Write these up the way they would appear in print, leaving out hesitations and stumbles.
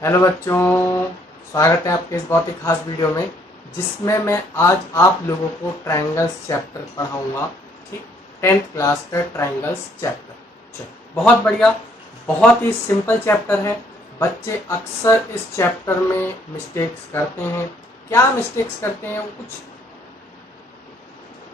Hello बच्चों, स्वागत है आपके इस बहुत ही खास वीडियो में जिसमें मैं आज आप लोगों को ट्रायंगल्स चैप्टर पढ़ाऊंगा। ठीक, 10th क्लास का ट्रायंगल्स चैप्टर। चलो, बहुत बढ़िया, बहुत ही सिंपल चैप्टर है। बच्चे अक्सर इस चैप्टर में मिस्टेक्स करते हैं। क्या मिस्टेक्स करते हैं? वो कुछ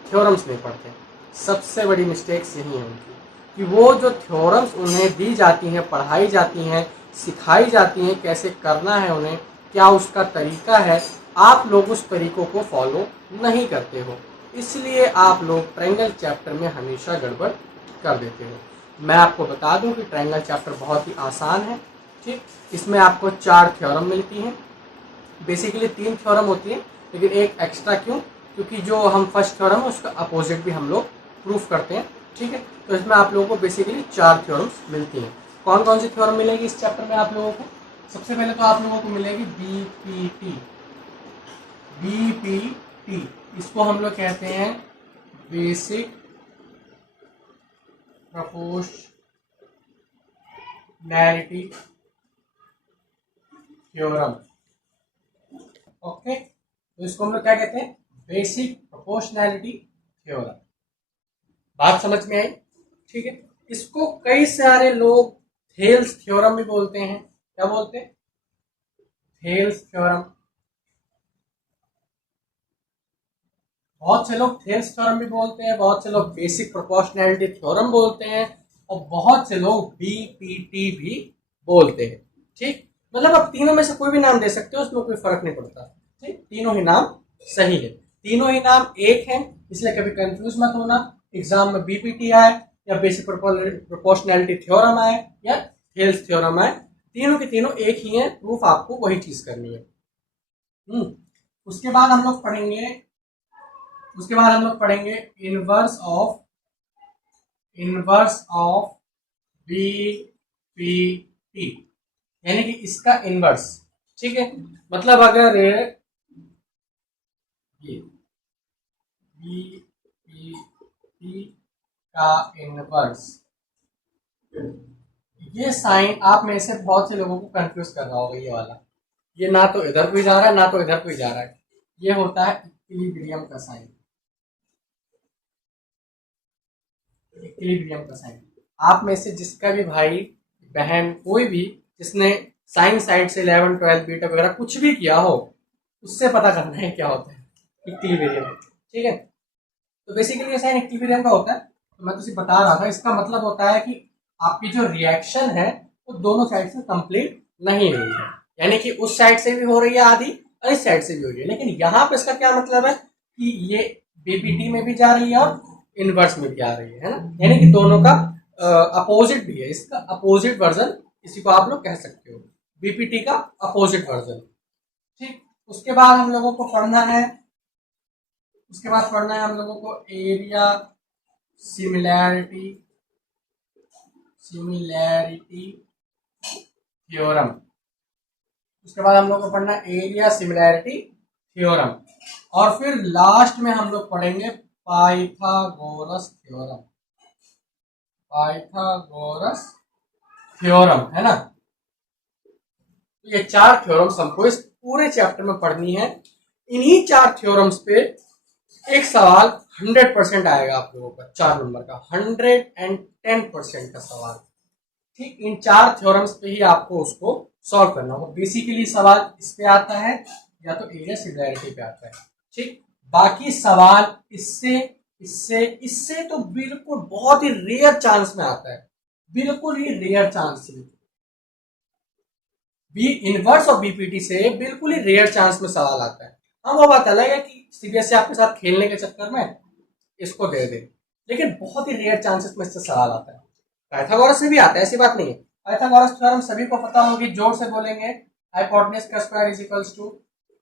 थ्योरम्स नहीं पढ़ते। सबसे बड़ी मिस्टेक्स यही है उनकी कि वो जो थ्योरम्स उन्हें दी जाती हैं, पढ़ाई जाती हैं, सिखाई जाती हैं, कैसे करना है उन्हें, क्या उसका तरीका है, आप लोग उस तरीकों को फॉलो नहीं करते हो। इसलिए आप लोग ट्रायंगल चैप्टर में हमेशा गड़बड़ कर देते हो। मैं आपको बता दूं कि ट्रायंगल चैप्टर बहुत ही आसान है। ठीक, इसमें आपको 4 थ्योरम मिलती हैं। बेसिकली 3 थ्योरम होती है, लेकिन एक एक्स्ट्रा क्यों? क्योंकि जो हम फर्स्ट थ्योरम है उसका अपोजिट भी हम लोग प्रूफ करते हैं। ठीक है, तो इसमें आप लोगों को बेसिकली 4 थ्योरम्स मिलती हैं। कौन कौन सी थ्योरम मिलेगी इस चैप्टर में आप लोगों को? सबसे पहले तो आप लोगों को मिलेगी बीपीटी। बीपीटी इसको हम लोग कहते हैं बेसिक प्रोपोर्शनैलिटी थ्योरम। ओके, तो इसको हम लोग क्या कहते हैं? Basic proportionality theorem. बात समझ में आई? ठीक है, इसको कई सारे लोग थेल्स थ्योरम भी बोलते हैं। क्या बोलते हैं? Thales theorem. बहुत से लोग थेल्स थ्योरम भी बोलते हैं, बहुत से लोग बेसिक प्रोपोर्शनैलिटी थ्योरम बोलते हैं, और बहुत से लोग बीपीटी भी बोलते हैं। ठीक, मतलब आप तीनों में से कोई भी नाम दे सकते हो, उसमें कोई फर्क नहीं पड़ता। ठीक, तीनों ही नाम सही है, तीनों ही नाम एक है, इसलिए कभी कंफ्यूज मत होना। एग्जाम में बीपीटी आए या बेसिक प्रोपोर्शनैलिटी थ्योरम आए या थेल्स थ्योरम आए, तीनों के तीनों एक ही है, प्रूफ आपको वही चीज करनी है। उसके बाद हम लोग पढ़ेंगे इनवर्स ऑफ बीपीटी, यानी कि इसका इनवर्स। ठीक है, मतलब अगर ये बीपीटी का इनवर्स, ये साइन आप में से बहुत से लोगों को कंफ्यूज कर रहा होगा। ये वाला, ये ना तो इधर कोई जा रहा है ना तो इधर कोई जा रहा है, ये होता है इक्विलिब्रियम का साइन। इक्विलिब्रियम का साइन, आप में से जिसका भी भाई बहन कोई भी जिसने साइन साइड से 11 12 बीटा वगैरह कुछ भी किया हो, उससे पता करना है क्या होता है इक्विलिब्रियम। ठीक है, तो बेसिकली ये साइन इक्विलिब्रियम का होता है। तो मैं तुझे बता रहा था, इसका मतलब होता है कि आपकी जो रिएक्शन है वो दोनों साइड से कंप्लीट नहीं हुई है, यानी कि उस साइड से भी हो रही है आधी और इस साइड से भी हो रही है। लेकिन यहाँ पे इसका क्या मतलब है कि ये बीपीटी में भी जा रही है और इनवर्स में भी आ रही है ना, यानी कि दोनों का अपोजिट भी है। इसका अपोजिट वर्जन इसी को आप लोग कह सकते हो, बीपीटी का अपोजिट वर्जन। ठीक, उसके बाद हम लोगों को पढ़ना है हम लोगों को एरिया सिमिलैरिटी थ्योरम। उसके बाद हम लोग को पढ़ना एरिया सिमिलैरिटी थ्योरम, और फिर लास्ट में हम लोग पढ़ेंगे पाइथागोरस थ्योरम, है ना। ये 4 थ्योरम्स हमको इस पूरे चैप्टर में पढ़नी है। इन्हीं 4 थ्योरम्स पे एक सवाल 100% आएगा आप लोगों का, 4 नंबर का 110% का सवाल। ठीक, इन 4 थ्योरम्स पे ही आपको उसको सॉल्व करना होगा। बेसिकली सवाल इस पे आता है या तो एरिया सिमिलैरिटी पे आता है। ठीक, बाकी सवाल इससे इससे इससे तो बिल्कुल बहुत ही रेयर चांस में आता है, बिल्कुल ही रेयर चांस में। बी इनवर्स और बीपीटी से बिल्कुल ही रेयर चांस में सवाल आता है। हाँ, वो बात अलग है कि सीबीएसई आपके साथ खेलने के चक्कर में इसको दे दे, लेकिन बहुत ही रेयर चांसेस में इससे सवाल आता है। पाइथागोरस से भी आता है, ऐसी बात नहीं है। पाइथागोरस थ्योरम सभी को पता होगी, जोर से बोलेंगे। हाइपोटेन्यूज का square is equals to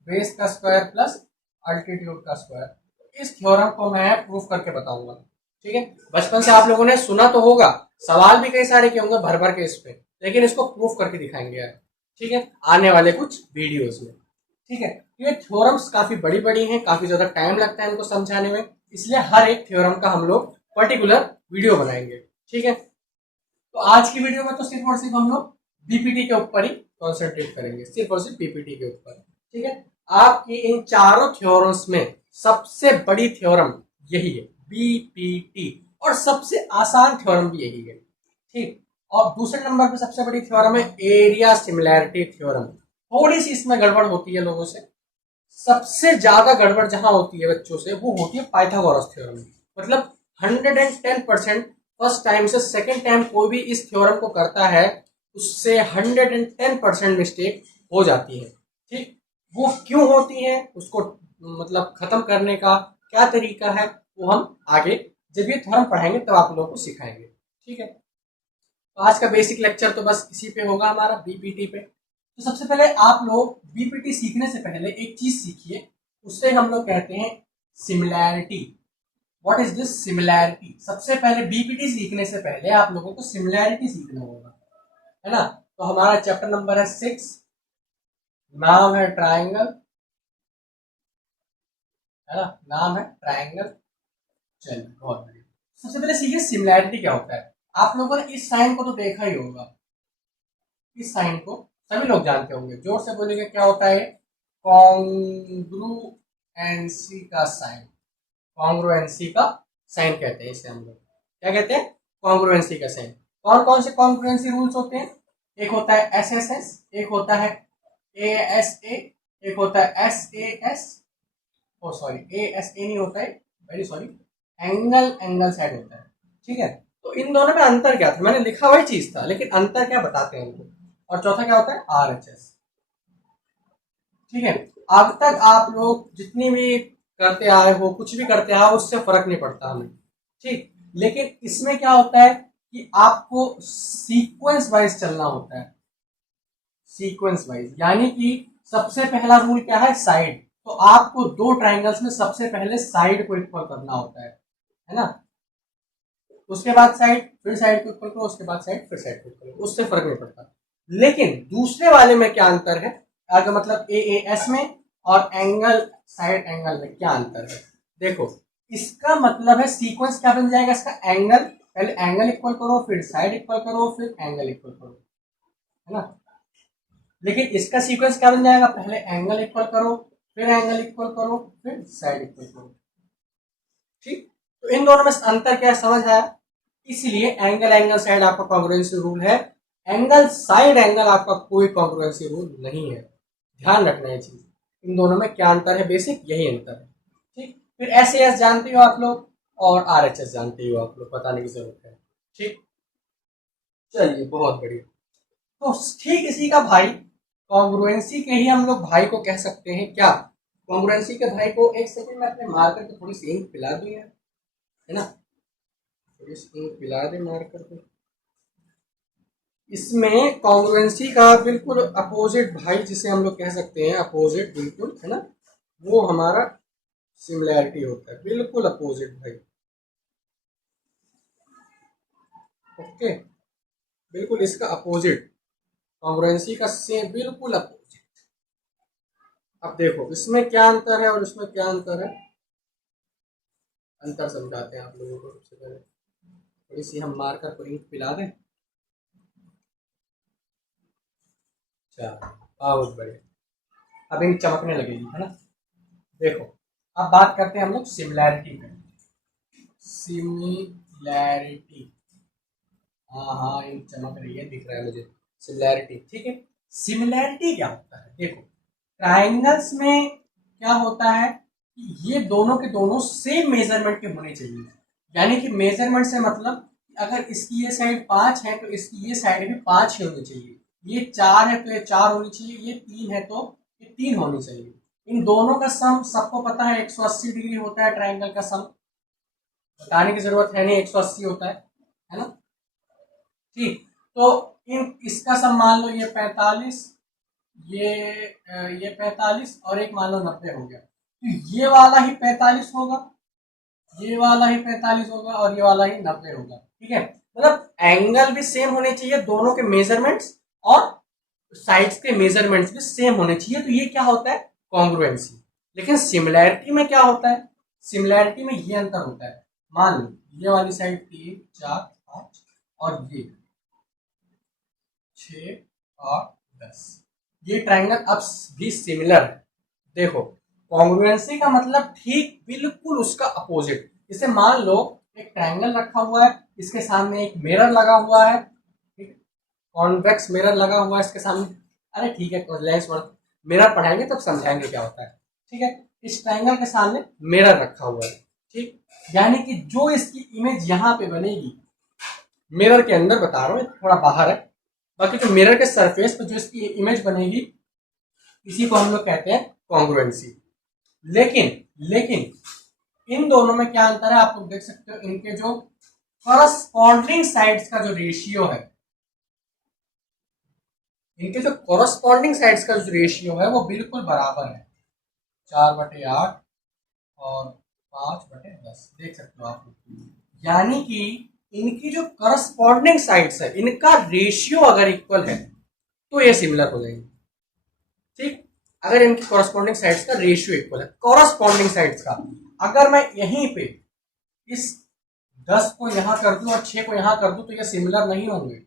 base का स्क्वायर प्लस अल्टीट्यूड का स्क्वायर। इस थ्योरम को मैं प्रूफ करके बताऊंगा। ठीक है, बचपन से आप लोगों ने सुना तो होगा, सवाल भी कई सारे के होंगे भर भर के इस पे, लेकिन इसको प्रूफ करके दिखाएंगे यार। ठीक है, आने वाले कुछ वीडियोस में। ठीक है, ये थ्योरम्स काफी बड़ी बड़ी हैं, काफी ज्यादा टाइम लगता है इनको समझाने में, इसलिए हर एक थ्योरम का हम लोग पर्टिकुलर वीडियो बनाएंगे। ठीक है, तो आज की वीडियो में तो सिर्फ और सिर्फ हम लोग बीपीटी के ऊपर ही कॉन्सेंट्रेट करेंगे, सिर्फ और सिर्फ बीपीटी के ऊपर। ठीक है, आपकी इन चारों थ्योरम्स में सबसे बड़ी थ्योरम यही है, बीपीटी, और सबसे आसान थ्योरम भी यही है। ठीक, और दूसरे नंबर पे सबसे बड़ी थ्योरम है एरिया सिमिलैरिटी थ्योरम। थोड़ी सी इसमें गड़बड़ होती है लोगों से, सबसे ज्यादा गड़बड़ जहां होती है बच्चों से वो होती है पाइथागोरस थ्योरम। मतलब 110% फर्स्ट टाइम से सेकंड टाइम कोई भी इस थ्योरम को करता है उससे 110% मिस्टेक हो जाती है। ठीक, वो क्यों होती है, उसको मतलब खत्म करने का क्या तरीका है, वो हम आगे जब ये थ्योरम पढ़ाएंगे तब आप लोगों को सिखाएंगे। ठीक है, तो आज का बेसिक लेक्चर तो बस इसी पे होगा हमारा, बीपीटी पे। तो सबसे पहले आप लोग बीपीटी सीखने से पहले एक चीज सीखिए, उससे हम लोग कहते हैं similarity. What is this similarity? सबसे पहले बीपीटी सीखने से पहले आप लोगों को सिमिलैरिटी सीखना होगा, है ना। तो हमारा चैप्टर नंबर है 6, नाम है ट्राइंगल, है ना, नाम है ट्राइंगल। चलिए, बहुत बढ़िया। सबसे पहले सीखिए सिमिलैरिटी क्या होता है। आप लोगों ने इस साइन को तो देखा ही होगा, इस साइन को सभी लोग जानते होंगे, जोर से बोलेंगे क्या होता है, कॉन्ग्रुएंसी का साइन। कॉन्ग्रुएंसी का साइन कहते हैं इसे हम लोग, क्या कहते हैं, कॉन्ग्रुएंसी का साइन। कौन कौन से कॉन्ग्रुएंसी रूल्स होते हैं? एक होता है एस एस एस, एक होता है ए एस ए, एक होता है S A S, oh sorry A S A नहीं होता है, very sorry, angle angle side होता है। ठीक है, तो इन दोनों में अंतर क्या था, मैंने लिखा वही चीज था लेकिन अंतर क्या बताते हैं उनको। और चौथा क्या होता है, आर एच एस। ठीक है, अब तक आप लोग जितनी भी करते आए हो, कुछ भी करते आए हो, उससे फर्क नहीं पड़ता हमें। ठीक, लेकिन इसमें क्या होता है कि आपको सीक्वेंस वाइज चलना होता है, सीक्वेंस वाइज, यानी कि सबसे पहला रूल क्या है, साइड। तो आपको दो ट्राइंगल्स में सबसे पहले साइड को इक्वल करना होता है ना। उसके बाद साइड, फिर साइड को इक्वल करो, उसके बाद साइड, फिर साइड को इक्वल करो, उससे फर्क नहीं पड़ता। लेकिन दूसरे वाले में क्या अंतर है, अगर मतलब ए ए एस में और एंगल साइड एंगल में क्या अंतर है, देखो। इसका मतलब है सीक्वेंस क्या बन जाएगा इसका, एंगल, पहले एंगल इक्वल करो, फिर साइड इक्वल करो, फिर एंगल इक्वल करो, है ना। लेकिन इसका सीक्वेंस क्या बन जाएगा, पहले एंगल इक्वल करो, फिर एंगल इक्वल करो, फिर साइड इक्वल करो। ठीक, तो इन दोनों में अंतर क्या है, समझ आया। इसलिए एंगल एंगल साइड आपका कॉन्ग्रुएंसी रूल है, एंगल साइड एंगल आपका कोई कॉन्ग्रुएंसी रूल नहीं है। ध्यान रखना है चीज, इन दोनों में क्या अंतर है, बेसिक यही अंतर है। ठीक, फिर एस एस जानते हो आप लोग और आर एच एस जानते हो आप लोग, बताने की जरूरत है। ठीक, चलिए बहुत बढ़िया। तो ठीक इसी का भाई, कॉन्ग्रुएंसी के ही हम लोग भाई को कह सकते हैं क्या, कॉन्ग्रुएंसी के भाई को, एक सेकंड में अपने मार्कर को थोड़ी सी इंक पिला दूं यार, है ना, थोड़ी सी इंक पिला दे मार्कर को। इसमें कॉन्ग्रुएंसी का बिल्कुल अपोजिट भाई जिसे हम लोग कह सकते हैं, अपोजिट बिल्कुल, है ना, वो हमारा सिमिलैरिटी होता है, बिल्कुल अपोजिट भाई। ओके, बिल्कुल इसका अपोजिट, कॉन्ग्रुएंसी का सेम बिल्कुल अपोजिट। अब देखो इसमें क्या अंतर है और इसमें क्या अंतर है, अंतर समझाते हैं आप लोगों को। सबसे पहले थोड़ी सी हम मार्कर को इंक पिला दें। अच्छा, बहुत बढ़िया, अब इंक चमकने लगेगी, है ना। देखो, अब बात करते हैं हम लोग सिमिलैरिटी पे। सिमिलैरिटी, हाँ हाँ इंक चमक रही है, दिख रहा है मुझे। सिमिलैरिटी, ठीक है। सिमिलैरिटी क्या होता है, देखो ट्राइंगल्स में क्या होता है कि ये दोनों के दोनों सेम मेजरमेंट के होने चाहिए। यानी कि मेजरमेंट से मतलब अगर इसकी ये साइड 5 है तो इसकी ये साइड भी 5 ही होनी चाहिए, ये 4 है तो ये 4 होनी चाहिए, ये 3 है तो ये 3 होनी चाहिए। इन दोनों का सम सबको पता है 180 डिग्री होता है, ट्राइंगल का सम बताने की जरूरत है नहीं, 180 होता है ना। ठीक, तो इन इसका सम मान लो ये 45, ये 45 और एक मान लो 90 हो गया, तो ये वाला ही 45 होगा, ये वाला ही 45 होगा और ये वाला ही 90 होगा। ठीक है, मतलब एंगल भी सेम होने चाहिए, दोनों के मेजरमेंट्स और साइड्स के मेजरमेंट्स भी सेम होने चाहिए, तो ये क्या होता है, कॉन्ग्रुएंसी। लेकिन सिमिलैरिटी में क्या होता है, सिमिलैरिटी में ये अंतर होता है, मान लो ये वाली साइड 3 4 5 और ये 6 और 10। ये ट्रायंगल अब भी सिमिलर है। देखो कॉन्ग्रुएंसी का मतलब ठीक बिल्कुल उसका अपोजिट। जैसे मान लो एक ट्रायंगल रखा हुआ है, इसके सामने एक मिरर लगा हुआ है, कॉन्वेक्स मिरर लगा हुआ है इसके सामने। अरे ठीक है, लेंस मिरर पढ़ाएंगे तब समझाएंगे क्या होता है। ठीक है, इस ट्रायंगल के सामने मिरर रखा हुआ है। ठीक, यानी कि जो इसकी इमेज यहाँ पे बनेगी, मिरर के अंदर बता रहा हूँ, थोड़ा बाहर है, बाकी जो मिरर के सरफेस पे जो इसकी इमेज बनेगी, इसी को हम लोग कहते हैं कॉन्ग्रुएंसी। लेकिन लेकिन इन दोनों में क्या अंतर है, आप लोग देख सकते हो। इनके जो करस्पॉन्डिंग साइड्स का जो रेशियो है, इनके जो कॉरस्पॉन्डिंग साइड्स का जो रेशियो है वो बिल्कुल बराबर है, 4/8 और 5/10। देख सकते हो आप। यानी कि इनकी जो करस्पॉन्डिंग साइड्स है, इनका रेशियो अगर इक्वल है तो ये सिमिलर हो जाएंगे। ठीक, अगर इनकी कॉरस्पॉन्डिंग साइड्स का रेशियो इक्वल है, कॉरस्पॉन्डिंग साइड्स का, अगर मैं यहीं पे इस 10 को यहां कर दूं और 6 को यहां कर दूं तो ये सिमिलर नहीं होंगे।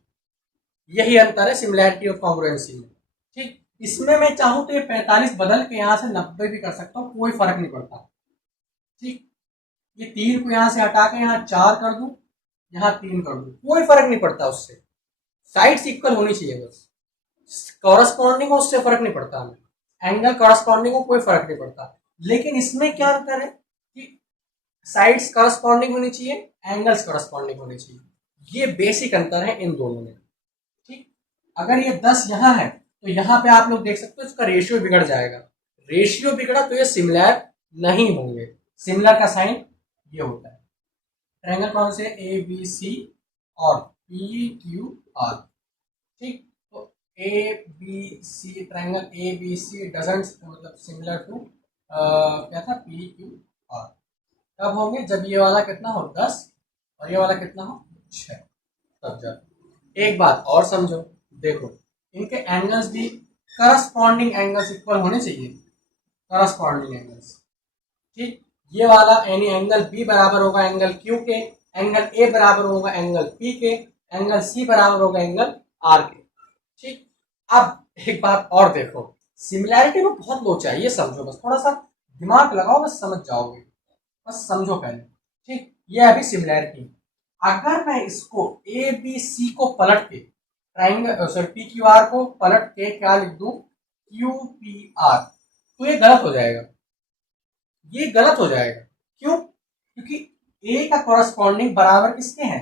यही अंतर है सिमिलैरिटी और कॉन्ग्रुएंसी में। ठीक, इसमें मैं चाहूं तो ये 45 बदल के यहां से 90 भी कर सकता हूं, कोई फर्क नहीं पड़ता। ठीक, ये 3 को यहां से हटा के यहां 4 कर दूं, यहां 3 कर दूं, कोई फर्क नहीं पड़ता उससे। साइड्स इक्वल होनी चाहिए बस। कॉरस्पॉन्डिंग हो उससे फर्क नहीं पड़ता हमें, एंगल कॉरस्पॉन्डिंग हो कोई फर्क नहीं पड़ता। लेकिन इसमें क्या अंतर है कि साइड्स कॉरस्पॉन्डिंग होनी चाहिए, एंगल्स कॉरस्पॉन्डिंग होने चाहिए। ये बेसिक अंतर है इन दोनों में। ठीक, अगर ये 10 यहाँ है तो यहाँ पे आप लोग देख सकते हो इसका रेशियो बिगड़ जाएगा। रेशियो बिगड़ा तो ये सिमिलर नहीं होंगे। सिमिलर का साइन ये होता है। ट्रायंगल कौन से, ए बी सी और पी क्यू आर। ठीक, तो A B C, triangle A B C doesn't मतलब सिमिलर टू क्या था, पी क्यू आर। कब होंगे, जब ये वाला कितना हो 10 और ये वाला कितना हो 6, तब जब। एक बात और समझो, देखो इनके एंगल्स भी करस्पॉन्डिंग एंगल्स इक्वल होने चाहिए, करस्पॉन्डिंग एंगल्स। ठीक, ये वाला यानी एंगल बी बराबर होगा एंगल क्यू के, एंगल ए बराबर होगा एंगल पी के, एंगल सी बराबर होगा एंगल आर के। ठीक, अब एक बात और देखो, सिमिलैरिटी में बहुत लोचा है, ये समझो बस, थोड़ा सा दिमाग लगाओ बस समझ जाओगे, बस समझो पहले। ठीक, ये अभी सिमिलैरिटी। अगर मैं इसको ए बी सी को पलट के triangle sorry P Q are को पलट के क्या लिख दूं, क्यू पी आर, तो ये गलत हो जाएगा। ये गलत हो जाएगा क्यों, क्योंकि ए का कॉरस्पॉन्डिंग बराबर किसके हैं,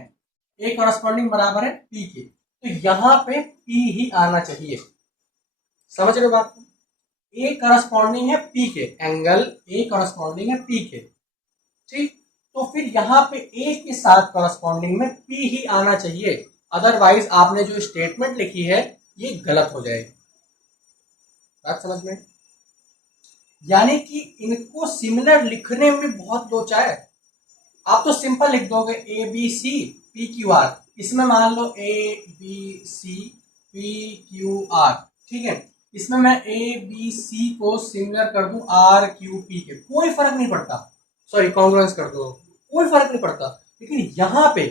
ए कॉरस्पॉन्डिंग बराबर है पी के, तो यहां पे पी ही आना चाहिए। समझ रहे हो बात को, ए कॉरस्पॉन्डिंग है पी के, एंगल ए कॉरस्पॉन्डिंग है पी के। ठीक, तो फिर यहाँ पे ए के साथ कॉरस्पॉन्डिंग में पी ही आना चाहिए, अदरवाइज आपने जो स्टेटमेंट लिखी है ये गलत हो जाएगी। बात समझ में, यानी कि इनको सिमिलर लिखने में बहुत लोचा है। आप तो सिंपल लिख दोगे A B C P Q R, इसमें मान लो A B C P Q R. ठीक है, इसमें मैं ए बी सी को सिमिलर कर दूं आर क्यू पी के, कोई फर्क नहीं पड़ता। सॉरी कॉन्ग्रुएंस कर दो, कोई फर्क नहीं पड़ता। लेकिन यहाँ पे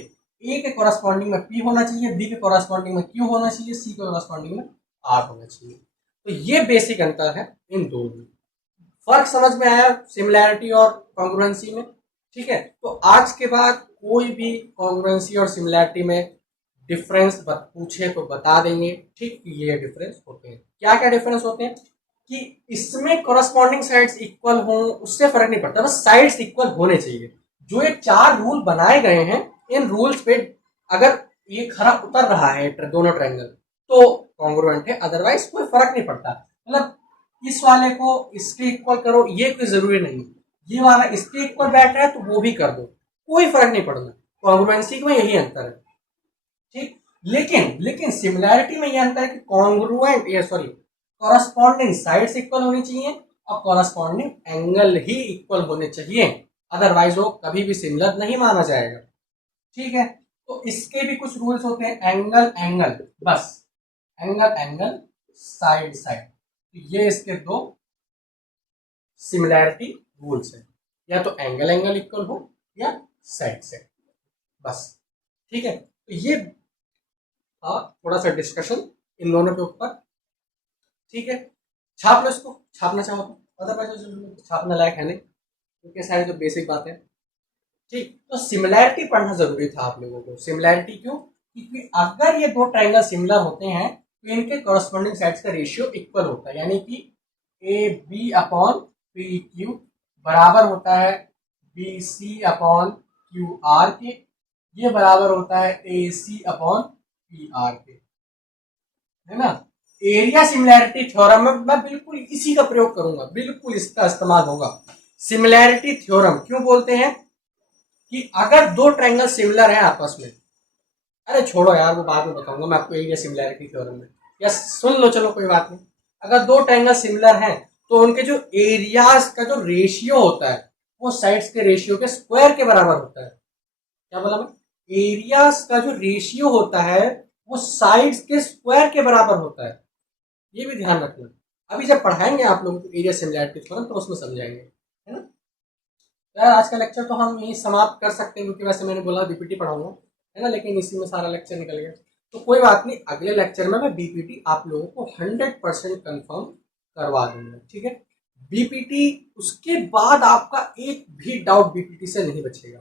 ए के कॉरस्पॉन्डिंग में पी होना चाहिए, बी के कॉरस्पॉन्डिंग में क्यू होना चाहिए, सी के कॉरस्पॉन्डिंग में आर होना चाहिए। तो ये बेसिक अंतर है इन दोनों में। फर्क समझ में आया सिमिलैरिटी और कॉन्ग्रुएंसी में। ठीक है, तो आज के बाद कोई भी कॉन्ग्रुएंसी और सिमिलैरिटी में डिफरेंस पूछे तो बता देंगे। ठीक, ये डिफरेंस होते हैं। क्या क्या डिफरेंस होते हैं कि इसमें कॉरस्पॉन्डिंग साइड्स इक्वल हो, उससे फर्क नहीं पड़ता, बस साइड्स इक्वल होने चाहिए। जो ये 4 रूल बनाए गए हैं, इन रूल्स पे अगर ये खरा उतर रहा है दोनों ट्रायंगल तो कॉन्ग्रुएंट है, अदरवाइज कोई फर्क नहीं पड़ता। मतलब इस वाले को इसके इक्वल करो ये कोई जरूरी नहीं, ये वाला इसके इक्वल बैठ रहा है तो वो भी कर दो, कोई फर्क नहीं पड़ना। कॉन्ग्रुएंसी में यही अंतर है। ठीक, लेकिन लेकिन सिमिलैरिटी में यह अंतर है कि कॉन्ग्रुएंट ये सॉरी कॉरस्पॉन्डिंग साइड्स इक्वल होनी चाहिए और कॉरस्पॉन्डिंग एंगल ही इक्वल होने चाहिए, अदरवाइज वो कभी भी सिमिलर नहीं माना जाएगा। ठीक है, तो इसके भी कुछ रूल्स होते हैं, एंगल एंगल बस, एंगल एंगल साइड साइड, ये इसके 2 सिमिलैरिटी रूल्स है, या तो एंगल एंगल इक्वल हो या साइड साइड, बस। ठीक है, तो ये थोड़ा सा डिस्कशन इन दोनों के ऊपर। ठीक है, छाप लो इसको, छापना चाहो तो, अदरवाइज छापने लायक है नहीं, क्योंकि सारी तो बेसिक बातें। ठीक, तो सिमिलैरिटी पढ़ना जरूरी था आप लोगों को। सिमिलैरिटी क्यों? क्योंकि अगर ये दो ट्रायंगल सिमिलर होते हैं तो इनके कॉरस्पॉन्डिंग साइड्स का रेशियो इक्वल होता है, यानी कि A B upon P Q बराबर होता है B C upon Q R के, ये बराबर होता है A C upon P R के, है ना। एरिया सिमिलैरिटी थ्योरम में मैं बिल्कुल इसी का प्रयोग करूंगा, बिल्कुल इसका इस्तेमाल होगा। सिमिलैरिटी थ्योरम क्यों बोलते हैं? कि अगर दो ट्रायंगल सिमिलर हैं आपस में, अरे छोड़ो यार वो बाद में बताऊंगा मैं आपको एरिया सिमिलैरिटी थ्योरम में, या सुन लो, चलो कोई बात नहीं। अगर दो ट्रायंगल सिमिलर हैं तो उनके जो एरियाज का जो रेशियो होता है वो साइड्स के रेशियो के स्क्वायर के बराबर होता है। क्या बोला मैं? एरियाज का जो रेशियो होता है वो साइड्स के स्क्वायर के बराबर होता है, ये भी ध्यान रखना। अभी जब पढ़ाएंगे आप लोगों को एरिया सिमिलैरिटी थ्योरम तो उसमें समझाएंगे, है ना। यार आज का लेक्चर तो हम यही समाप्त कर सकते हैं, क्योंकि वैसे मैंने बोला बीपीटी पढ़ाऊंगा, है ना, लेकिन इसी में सारा लेक्चर निकल गया। तो कोई बात नहीं, अगले लेक्चर में मैं बीपीटी आप लोगों को 100% कंफर्म करवा दूंगा, ठीक है। बीपीटी, उसके बाद आपका एक भी डाउट बीपीटी से नहीं बचेगा।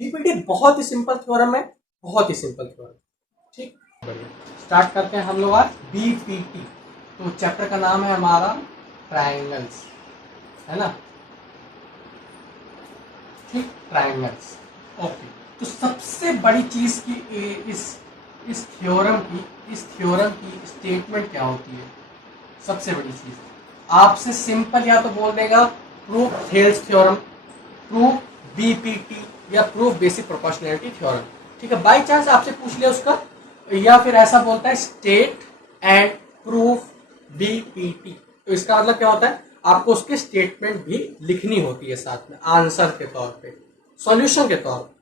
बीपीटी बहुत ही सिंपल थ्योरम है, बहुत ही सिंपल थ्योरम, ठीक। स्टार्ट करते हैं हम लोग आज बीपीटी। तो चैप्टर का नाम है हमारा ट्रायंगल्स, है ना, ठीक, ट्रायंगल्स। ओके, तो सबसे बड़ी चीज की इस थ्योरम की स्टेटमेंट क्या होती है? सबसे बड़ी चीज आपसे सिंपल या तो बोल देगा proof Thales theorem, proof BPT, या प्रूफ बेसिक प्रोपोर्शनैलिटी थ्योरम, ठीक है। बाय चांस आपसे पूछ लिया उसका, या फिर ऐसा बोलता है स्टेट एंड प्रूफ बीपीटी, तो इसका मतलब क्या होता है? आपको उसके स्टेटमेंट भी लिखनी होती है साथ में, आंसर के तौर पे, सॉल्यूशन के तौर पे,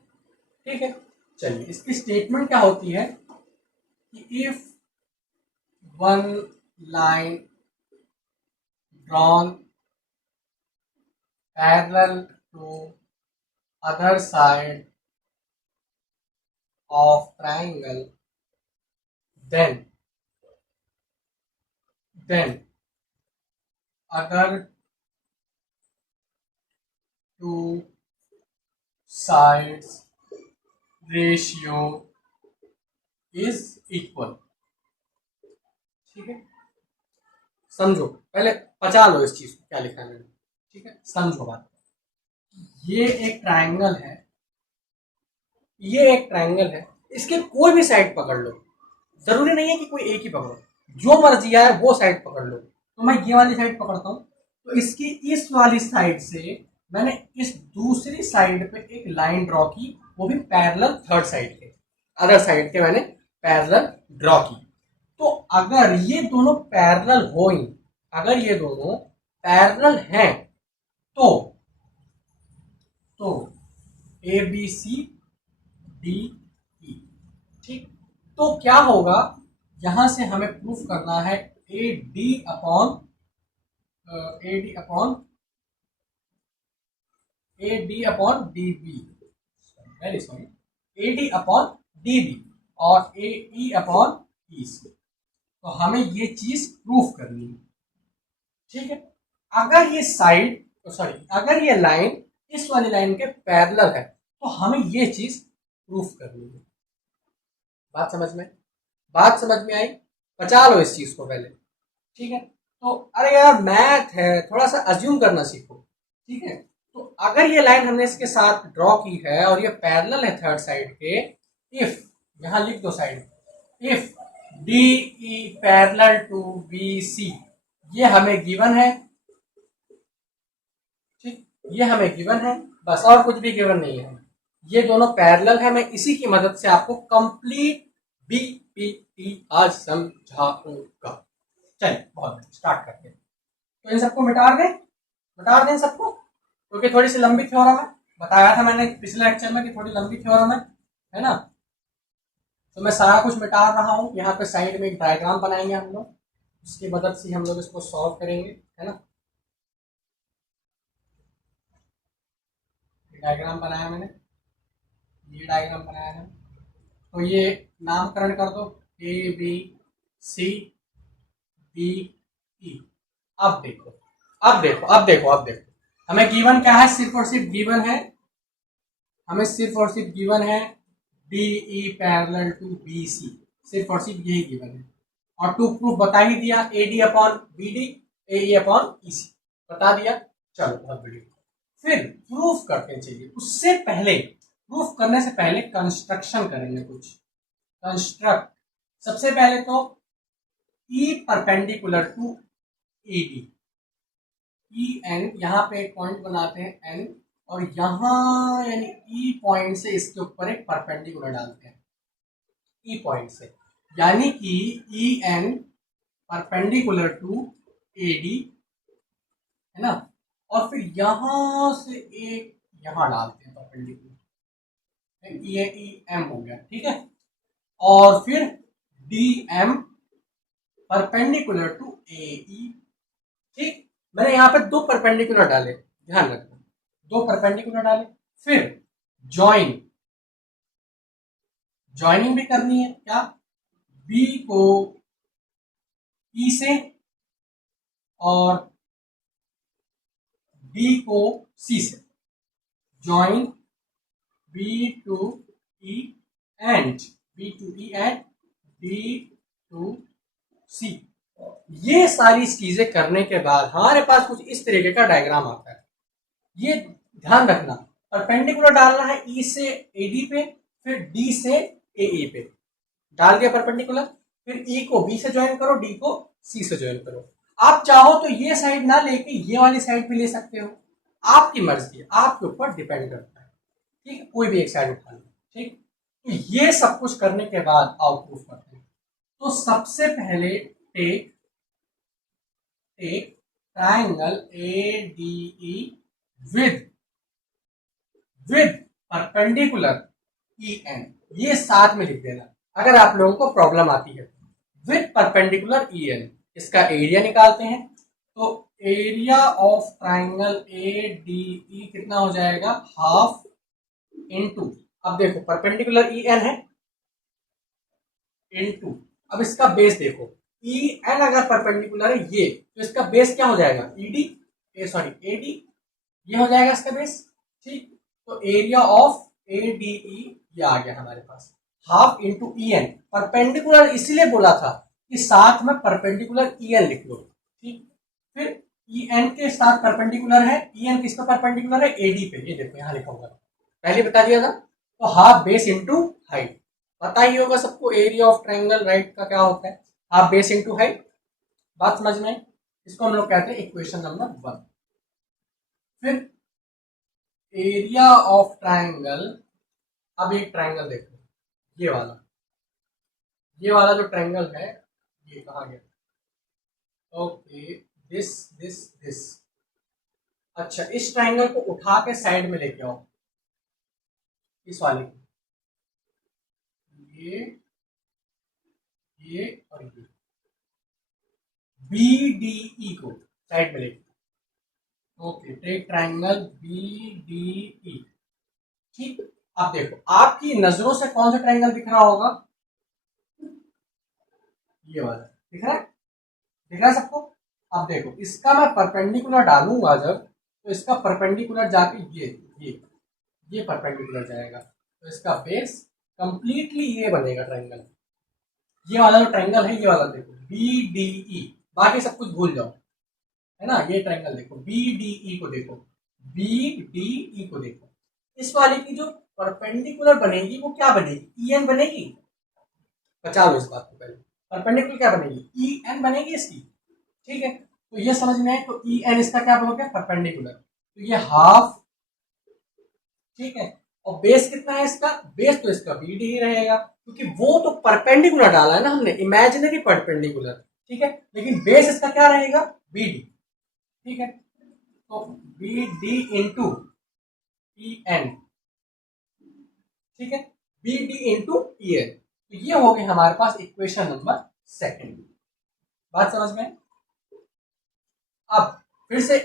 ठीक है। चलिए, इसकी स्टेटमेंट क्या होती है कि if one line drawn parallel to other side of triangle, then other two sides ratio is equal, ठीक है। समझो, पहले पचा लो इस चीज को, क्या लिखा है मैंने, ठीक है, समझो बात। ये एक ट्रायंगल है, ये एक ट्रायंगल है, इसके कोई भी साइड पकड़ लो, जरूरी नहीं है कि कोई एक ही पकड़ो, जो मर्जी आए वो साइड पकड़ लो। तो मैं ये वाली साइड पकड़ता हूं, तो इसकी इस वाली साइड से मैंने इस दूसरी साइड पे एक लाइन ड्रॉ की, वो भी पैरेलल थर्ड साइड के, अदर साइड के मैंने पैरेलल ड्रॉ की। तो अगर ये दोनों पैरेलल हो, अगर ये दोनों पैरेलल हैं तो A B C D E, ठीक। तो क्या होगा, यहां से हमें प्रूफ करना है A D upon D B, very sorry, A D upon D B और ए ई अपॉन ई सी। तो हमें ये चीज प्रूफ करनी है, ठीक है। अगर ये साइड, सॉरी, अगर ये लाइन इस वाली लाइन के पैरेलल है तो हमें ये चीज प्रूफ करनी है। बात समझ में आई? बचा लो इस चीज को पहले, ठीक है। तो अरे यार मैथ है, थोड़ा सा अज्यूम करना सीखो, ठीक है। तो अगर ये लाइन हमने इसके साथ ड्रॉ की है और ये पैरेलल है थर्ड साइड के, इफ, यहां लिख दो side, if D E parallel to B C, ये हमें गिवन है, ठीक, ये हमें गिवन है, बस, और कुछ भी गिवन नहीं है। ये दोनों पैरेलल है, मैं इसी की मदद से आपको कंप्लीट बीपीटी आज समझाऊंगा। चलिए, बहुत स्टार्ट करते हैं। तो इन सबको मिटा दें सबको, क्योंकि थोड़ी सी लंबी थ्योरम है, बताया था मैंने पिछले लेक्चर में कि थोड़ी लंबी थ्योरम है ना। तो मैं सारा कुछ मिटा रहा हूँ। यहाँ पे साइड में एक डायग्राम बनाएंगे हम लोग, उसकी मदद से हम लोग इसको सॉल्व करेंगे, है ना। डायग्राम बनाया मैंने, ये डायग्राम बनाया है, तो ये नामकरण कर दो ए बी सी डी ई। अब देखो अब देखो अब देखो अब देखो, हमें गिवन क्या है, सिर्फ और सिर्फ गिवन है, हमें सिर्फ और सिर्फ गिवन है D E parallel to B C, सिर्फ और सिर्फ यही गिवन है। और टू प्रूफ बता ही दिया, A D upon B D, A E upon E C बता दिया। चलो बहुत बढ़िया, फिर प्रूफ करते चाहिए। उससे पहले, प्रूफ करने से पहले कंस्ट्रक्शन करेंगे कुछ। कंस्ट्रक्ट, सबसे पहले तो E perpendicular to A D, E N, यहाँ पे एक पॉइंट बनाते हैं एन, और यहाँ यानी ई पॉइंट से इसके ऊपर एक परपेंडिकुलर डालते हैं, ई पॉइंट से, यानी कि E N perpendicular to A D, है ना। और फिर यहां से एक यहां डालते हैं परपेंडिकुलर, ई एम हो गया, ठीक है। और फिर डी एम परपेंडिकुलर टू ए ई, ठीक। मैंने यहाँ पे दो परपेंडिकुलर डाले, ध्यान रखना, दो परपेंडिकुलर डाले। फिर ज्वाइनिंग भी करनी है, क्या, बी को ई से और बी को सी से, join B to E and B to E and B to C. ये सारी चीजें करने के बाद हमारे पास कुछ इस तरीके का डायग्राम आता है। ये ध्यान रखना, परपेंडिकुलर डालना है ई से ए डी पे, फिर डी से ए ई पे, डाल दिया परपेंडिकुलर। फिर ई को बी से ज्वाइन करो, डी को सी से ज्वाइन करो। आप चाहो तो ये साइड ना लेके ये वाली साइड भी ले सकते हो, आपकी मर्जी है, आपके ऊपर डिपेंड करता है, ठीक है। कोई भी एक साइड उठा लो, ठीक। तो ये सब कुछ करने के बाद आओ प्रूफ करते हैं। तो सबसे पहले take triangle A D E with perpendicular E N, ये साथ में लिख देना अगर आप लोगों को प्रॉब्लम आती है। विद परपेंडिकुलर ई एन, इसका एरिया निकालते हैं। तो area of triangle A D ई कितना हो जाएगा, हाफ इनटू, अब देखो परपेंडिकुलर ई एन है, इनटू, अब इसका बेस देखो, ई एन अगर परपेंडिकुलर है ये, तो इसका बेस क्या हो जाएगा, ई डी, ए डी, ये हो जाएगा इसका बेस, ठीक। तो area of A D E ये आ गया हमारे पास, half into E N. Perpendicular इसीलिए बोला था कि साथ में परपेंडिकुलर ई एन लिख लो, ठीक। फिर ई एन के साथ परपेंडिकुलर है, ई एन किस पे परपेंडिकुलर है, ए डी पे, ये देखो यहाँ लिखा होगा, पहले बता दिया था। तो हाफ बेस इंटू हाइट, पता ही होगा सबको एरिया ऑफ ट्रायंगल राइट का क्या होता है, हाफ बेस इंटू हाइट। बात समझ में, इसको हम लोग कहते हैं इक्वेशन नंबर 1। फिर एरिया ऑफ ट्रायंगल, अब एक ट्रायंगल देखो, ये वाला जो ट्रायंगल है, ये कहा गया, ओके, दिस। अच्छा, इस ट्रायंगल को उठा के साइड में लेके आओ, इस वाले को, ये और ये, बी डी ई को साइड में लेके, okay, take triangle B D E, ठीक। अब देखो आपकी नजरों से कौन सा ट्रायंगल दिख रहा होगा, ये वाला दिख रहा है सबको। अब देखो इसका मैं परपेंडिकुलर डालूंगा जब, तो इसका परपेंडिकुलर जाके ये परपेंडिकुलर जाएगा, तो इसका बेस कंप्लीटली ये बनेगा ट्रायंगल। ये वाला जो ट्रायंगल है, ये वाला देखो बी डी ई, बाकी सब कुछ भूल जाओ, है ना। ये ट्रायंगल देखो, बी डी ई को देखो, बी डी ई को देखो, इस वाले की जो परपेंडिकुलर बनेगी वो क्या बनेगी, ई एन बनेगी। बचा लो इस बात को, पहले परपेंडिकुलर क्या बनेगी, ई एन बनेगी इसकी, ठीक है। तो ये समझ में आए, तो ई एन इसका क्या बोलोगे, परपेंडिकुलर, तो ये हाफ, ठीक है। और बेस कितना है इसका, बेस तो इसका बी डी ही रहेगा, क्योंकि वो तो परपेंडिकुलर डाला है ना हमने, इमेजिनरी परपेंडिकुलर, ठीक है। लेकिन बेस इसका क्या रहेगा, बी डी, ठीक है। तो B D into E N, ठीक है, B D into E N. तो ये हो गई हमारे पास इक्वेशन नंबर 2। बात समझ में। अब फिर से,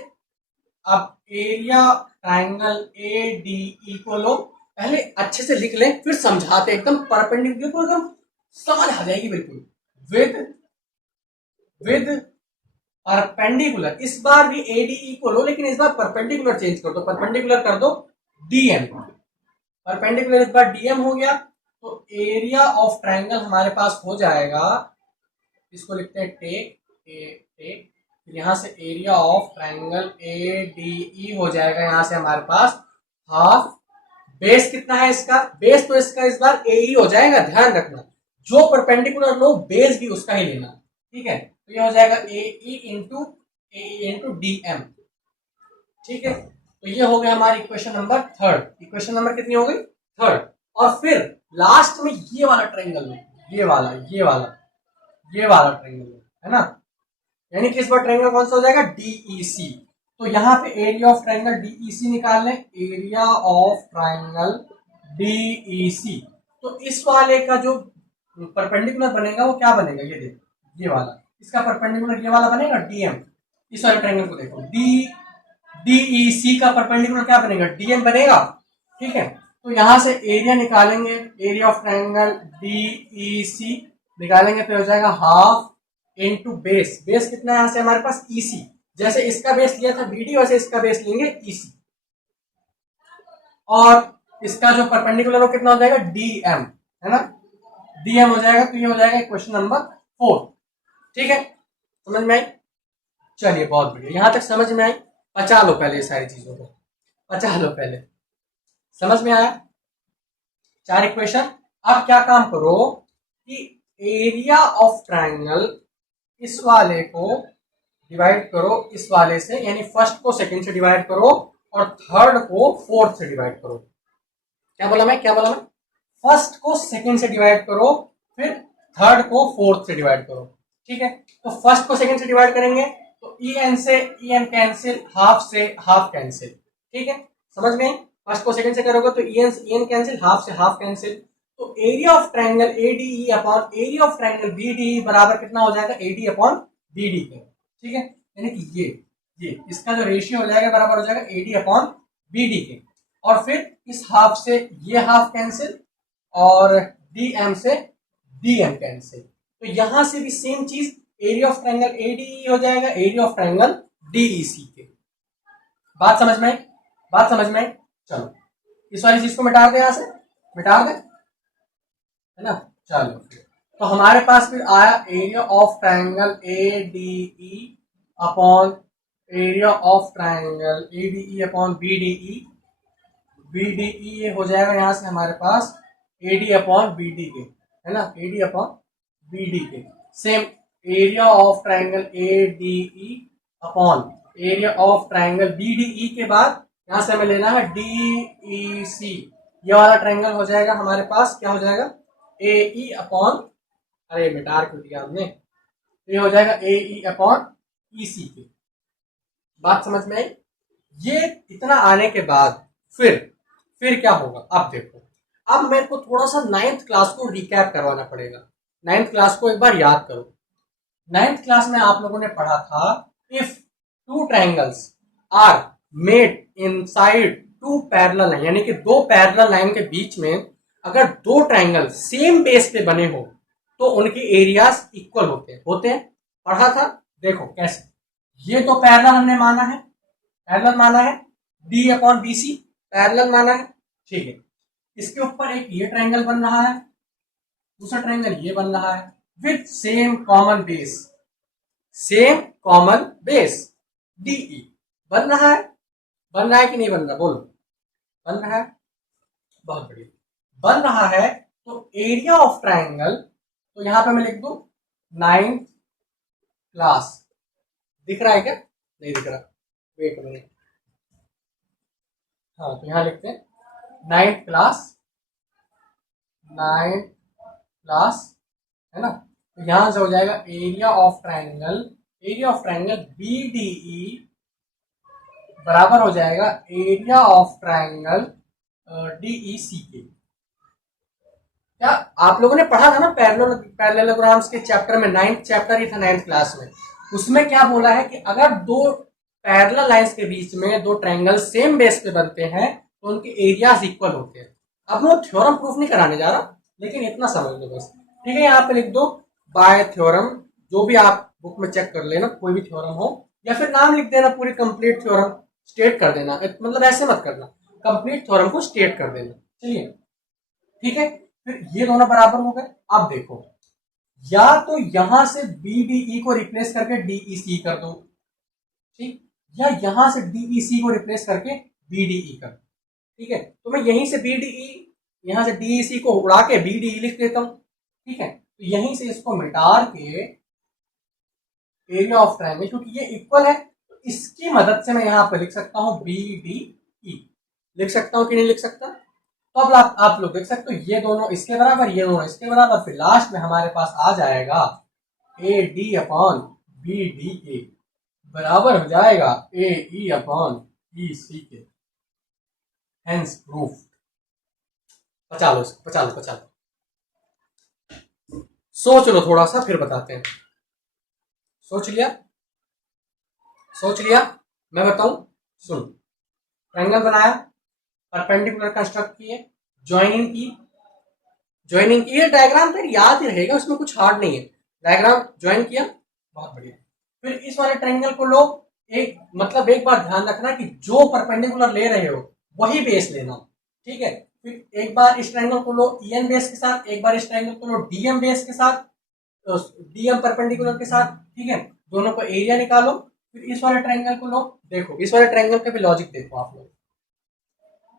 अब एरिया ट्रायंगल ए डी ई को लो, पहले अच्छे से लिख लें, फिर समझाते, एकदम परपेंडिकुलर, एकदम समझ आ जाएगी बिल्कुल। विद विद परपेंडिकुलर, इस बार भी एडीई को लो लेकिन इस बार परपेंडिकुलर चेंज कर दो, परपेंडिकुलर कर दो डीएम, परपेंडिकुलर इस बार डीएम हो गया, तो एरिया ऑफ ट्राइंगल हमारे पास हो जाएगा, इसको लिखते हैं टेक, यहां से एरिया ऑफ ट्राइंगल एडीई हो जाएगा, यहां से हमारे पास हाफ, बेस कितना है इसका, बेस तो इसका इस बार एई हो जाएगा, ध्यान रखना जो परपेंडिकुलर लो बेस भी उसका ही लेना, ठीक है, तो ये हो जाएगा एई इंटू डीएम, ठीक है, तो ये हो गया हमारी equation number third, equation number कितनी हो गई, थर्ड। और फिर लास्ट में ये वाला ट्रायंगल लो, ये वाला ट्रायंगल लो, है ना, यानी कि इस बार ट्रायंगल कौन सा हो जाएगा, डीईसी, तो यहाँ पे एरिया ऑफ ट्रायंगल डीईसी निकाल लें, एरिया ऑफ ट्रायंगल डीईसी, तो इस वाले का जो परपेंडिकुलर बनेगा वो क्या बनेगा, ये देखो ये वाला, इसका परपेंडिकुलर ये वाला बनेगा डीएम, इस वाले ट्रायंगल को देखो डीईसी का परपेंडिकुलर क्या बनेगा, डीएम बनेगा, ठीक है, तो यहां से एरिया निकालेंगे, एरिया ऑफ ट्रायंगल डीईसी निकालेंगे तो हो जाएगा हाफ इनटू बेस, बेस कितना है यहां से हमारे पास ईसी, जैसे इसका बेस लिया था बीडी वैसे इसका बेस लेंगे ईसी, और इसका जो परपेंडिकुलर वो कितना हो जाएगा डीएम, है ना, डीएम हो जाएगा, तो ये हो जाएगा क्वेश्चन नंबर 4, ठीक है, समझ में आई, चलिए बहुत बढ़िया, यहां तक समझ में आई, पचा लो पहले ये सारी चीजों को, पचा लो पहले, समझ में आया 4 इक्वेशन। अब क्या काम करो कि एरिया ऑफ ट्रायंगल इस वाले को डिवाइड करो इस वाले से, यानी फर्स्ट को सेकंड से डिवाइड करो और थर्ड को फोर्थ से डिवाइड करो, क्या बोला मैं, फर्स्ट को सेकंड से डिवाइड करो फिर थर्ड को फोर्थ से डिवाइड करो, ठीक है, तो फर्स्ट को सेकंड से डिवाइड करेंगे तो ई एन से ई एन कैंसिल, हाफ से हाफ कैंसिल, ठीक है, समझ में, फर्स्ट को सेकंड से करोगे तो ई एन कैंसिल, हाफ से हाफ कैंसिल, तो area of triangle ADE upon area of triangle BDE बराबर कितना हो जाएगा, एडी अपॉन बीडी के, ठीक है, यानी कि ये इसका जो रेशियो हो जाएगा बराबर हो जाएगा एडी अपॉन बीडी के, और फिर इस हाफ से ये हाफ कैंसिल और डीएम से डीएम कैंसिल, तो यहां से भी सेम चीज एरिया ऑफ ट्रायंगल एडीई हो जाएगा एरिया ऑफ ट्रायंगल डीईसी के, बात समझ में आई, चलो इस वाली चीज को मिटा दे, यहां से मिटा दे, है ना, चलो तो हमारे पास फिर आया area of triangle ADE upon area of triangle ADE upon BDE, BDE हो जाएगा यहां से हमारे पास एडी अपॉन बीडी के, है ना, एडी अपॉन बीडी के, same area of triangle ADE upon area of triangle BDE के बाद यहां से हमें लेना है डीईसी, ये वाला ट्रायंगल हो जाएगा हमारे पास, क्या हो जाएगा एई अपॉन, अरे मिटार क्यों दिया हमने, ये हो जाएगा एई अपॉन ईसी के, बात समझ में आई, ये इतना आने के बाद फिर क्या होगा, अब देखो, अब मेरे को थोड़ा सा 9th क्लास को रिकैप करवाना पड़ेगा, 9th क्लास को एक बार याद करो, 9th क्लास में आप लोगों ने पढ़ा था if two triangles are made inside two parallel line, यानी कि दो पैरेलल लाइन के बीच में अगर दो ट्रायंगल सेम बेस पे बने हो तो उनके एरियाज इक्वल होते हैं, पढ़ा था, देखो कैसे, ये तो पैरेलल हमने माना है, D upon B C parallel माना है, ठीक है, इसके ऊपर एक ये ट्रायंगल बन रहा है, दूसरा ट्रायंगल ये बन रहा है with same common base D E, बन रहा है कि नहीं बन रहा, बोलो, बन रहा है, बहुत बढ़िया, बन रहा है, तो एरिया ऑफ ट्रायंगल, तो यहां पे मैं लिख दूं 9th क्लास, दिख रहा है क्या, नहीं दिख रहा, वेट मिनट, हाँ तो यहां लिखते हैं 9th क्लास, है ना, तो यहां से हो जाएगा एरिया ऑफ ट्रायंगल बीडीई बराबर हो जाएगा एरिया ऑफ ट्रायंगल डीईसी के, क्या आप लोगों ने पढ़ा था ना पैरेललोग्राम्स के चैप्टर में, 9th चैप्टर ही था 9th क्लास में, उसमें क्या बोला है कि अगर दो पैरेलल लाइंस के बीच में दो ट्रायंगल सेम बेस पे बनते हैं तो उनके एरियाज इक्वल होते हैं, अब मैं थ्योरम प्रूफ नहीं कराने जा रहा, लेकिन इतना समझ लो बस, ठीक है, यहाँ पे लिख दो बाय थ्योरम, जो भी आप बुक में चेक कर लेना, कोई भी थ्योरम हो, या फिर नाम लिख देना, पूरी कंप्लीट थ्योरम स्टेट कर देना, मतलब ऐसे मत करना, कंप्लीट थ्योरम को स्टेट कर देना। चलिए ठीक है, फिर ये दोनों बराबर हो गए। अब देखो, या तो यहां से BDE को रिप्लेस करके DEC कर दो, ठीक, या यहां से DEC को रिप्लेस करके BDE कर दो, ठीक है। तो मैं यहीं से BDE, यहां से DEC को उड़ा के BDE लिख देता हूं, ठीक है। तो यहीं से इसको मिटा के एरिया ऑफ ट्रायंगल, क्योंकि ये इक्वल है तो इसकी मदद से मैं यहां पर लिख सकता हूं BDE, लिख सकता हूं कि नहीं लिख सकता। तो अब आप लोग देख सकते हो, ये दोनों इसके बराबर, ये दोनों इसके बराबर, फिर लास्ट में हमारे पास आ जाएगा AD अपॉन BDA बराबर हो जाएगा AE अपॉन EC के। Hence proof. पचा लो इसको, पचा लो, पचा लो, सोच लो थोड़ा सा फिर बताते हैं। सोच लिया, सोच लिया, मैं बताऊं, सुन। ट्रायंगल बनाया, परपेंडिकुलर कंस्ट्रक्ट किए, ज्वाइनिंग की, ज्वाइनिंग की, ये डायग्राम फिर याद ही रहेगा, उसमें कुछ हार्ड नहीं है। डायग्राम ज्वाइन किया, बहुत बढ़िया। फिर इस वाले ट्रायंगल को लो, एक मतलब एक बार ध्यान रखना कि जो परपेंडिकुलर ले रहे हो वही बेस लेना, ठीक है। फिर एक बार इस ट्रायंगल को लो EN बेस के साथ, एक बार इस ट्रायंगल को लो DM बेस के साथ, DM परपेंडिकुलर के साथ, ठीक है। दोनों को एरिया निकालो, फिर इस वाले ट्रायंगल को लो। देखो इस वाले ट्रायंगल का भी लॉजिक देखो आप लोग,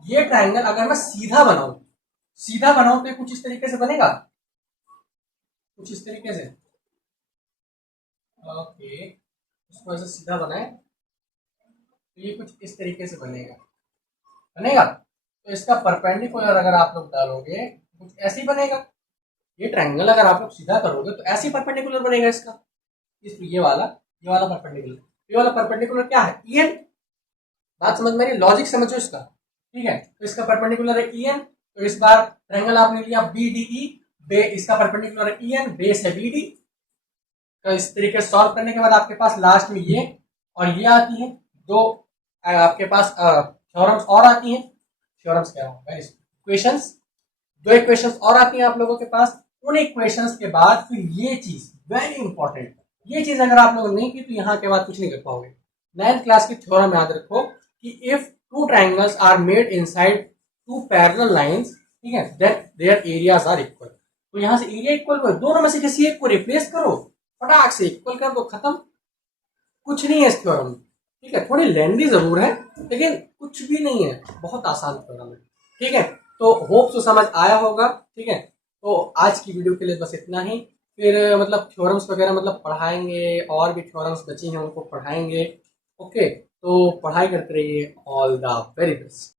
ये ट्रायंगल अगर मैं सीधा बनाऊं, सीधा बनाऊं तो कुछ इस तरीके से बनेगा, कुछ इस तरीके से, ओके, उसको ऐसे सीधा बनाए तो ये कुछ इस तरीके से बनेगा, बनेगा। तो इसका परपेंडिकुलर अगर आप लोग डालोगे कुछ ऐसे ही बनेगा। ये ट्रायंगल अगर आप लोग सीधा करोगे तो ऐसे ही परपेंडिकुलर बनेगा इसका, इस ये वाला परपेंडिकुलर, ये वाला परपेंडिकुलर क्या है, EN। बात समझ में, लॉजिक समझो इसका, ठीक है। तो इसका परपेंडिकुलर है EN, तो इस बार ट्रायंगल आपने लिया BDE, इसका परपेंडिकुलर है EN, बेस है BD। तो इस तरीके से सॉल्व करने के बाद आपके पास लास्ट में ये और ये आती है, दो आपके पास थ्योरम्स और आती हैं, थ्योरम्स क्या होगा, इक्वेशंस, दो इक्वेशंस और आती हैं आप लोगों के पास। उन इक्वेशंस के बाद फिर ये चीज वेरी इंपॉर्टेंट, ये चीज अगर आप लोगों ने नहीं की तो यहाँ के बाद कुछ नहीं कर पाओगे। 9th क्लास की थ्योरम याद रखो कि if two triangles are made inside two parallel lines, ठीक है, then their areas are equal. तो यहाँ से एरिया इक्वल हो, दोनों में से किसी एक को रिप्लेस करो, फटाक से इक्वल कर दो, खत्म। कुछ नहीं है इस थ्योरम में, ठीक है। थोड़ी लेंदी जरूर है लेकिन कुछ भी नहीं है, बहुत आसान थ्योरम है, ठीक है। तो होप तो समझ आया होगा, ठीक है। तो आज की वीडियो के लिए बस इतना ही, फिर मतलब थ्योरम्स वगैरह मतलब पढ़ाएंगे, और भी थ्योरम्स बची हैं उनको पढ़ाएंगे, ओके। तो पढ़ाई करते रहिए, ऑल द वेरी बेस्ट।